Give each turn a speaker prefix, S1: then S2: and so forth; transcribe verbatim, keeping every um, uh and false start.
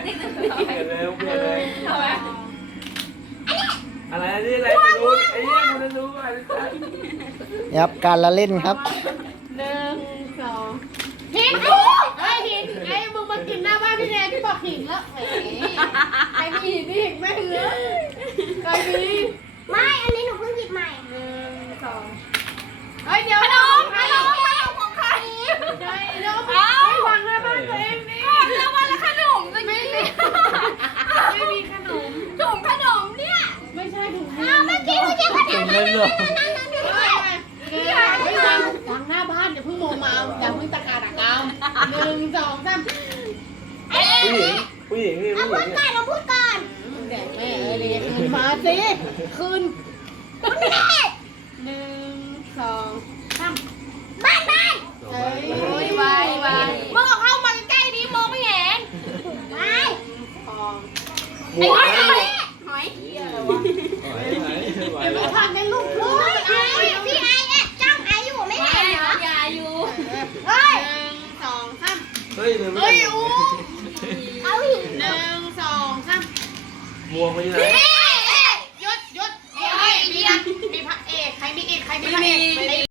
S1: ที่หนึ่ง
S2: เปลี่ยนเลยเปลี่ยนเลย
S1: ทำไม
S2: อะไรนี่อะไรจะรู้ไอ้เหี้ยกูจะรู้อะไรจ้ะ
S3: นี่ครับการละเล่นครับ
S4: หนึ่งสองหินกูไอ้หินไอ้มึงมากินหน้าบ้านพี่แนนที่บอกหินแล้วแหมใครมีหินนี่หินไม่เหลือใครมี
S5: ไม่ อันนี้หนูเพิ่งหยิบใหม่
S4: หนึ่งสองเฮ้ยเดี๋ยว
S1: ขน
S4: น้อง
S1: มขนมขนมของใคร
S4: ใช่น้องไม่วางหน้าบ้านตัวเองนี่
S1: เรื่องวันละขนมไม่มี
S4: ไม่มีขนม
S1: ถุงขนมเนี่ย
S4: ไม่ใช่ถุงมื
S5: อ้าวเมื่อกี้เมื่อกี้เขา
S3: เก่ง
S5: ทำ
S3: เลยเหรอ
S5: นั่นนั่นนั่น
S4: เฮ้ยเฮ้ยวางวางหน้าบ้านอย่าเพิ่งโมเมาอย่าเพิ่งตะการตะกามหนึ่งสองสาม
S2: ผู้หญิงผู้หญิงนี่
S5: เอา
S2: ผู้
S5: พู
S2: หญิ
S5: ด
S2: ง
S5: ก่อนเราพูดก่อน
S4: แดกแม่เออเรียกคืนมาสิคืน
S5: คุณแม่
S4: หนึ่งสองสาม
S5: บ้านบ้าน
S4: เฮ้ย
S1: โอ้ยวายวายมึงเอาเข้ามาใกล้ๆนี้มองไม่เห็น
S5: ไป
S4: สอง
S2: หมวก
S1: หอยหอย
S2: ไหวไหวไหว
S4: เดี๋ยวไม่ทันได้ลูกพู
S5: โอ้
S4: ด
S5: ยไอ้พี่ไอ้เนี่ยจ้องไอ้อยู่ไม่
S1: ไม่
S5: เห็นเหรอ
S1: ยาอยู่
S5: เฮ้ย
S4: หนึ่งสองสาม
S2: เฮ้ยมันไม่
S4: เฮ้ยอู้
S5: เอาหิน
S4: หนึ่งสองสาม
S2: หมวกไปไหน
S5: นี่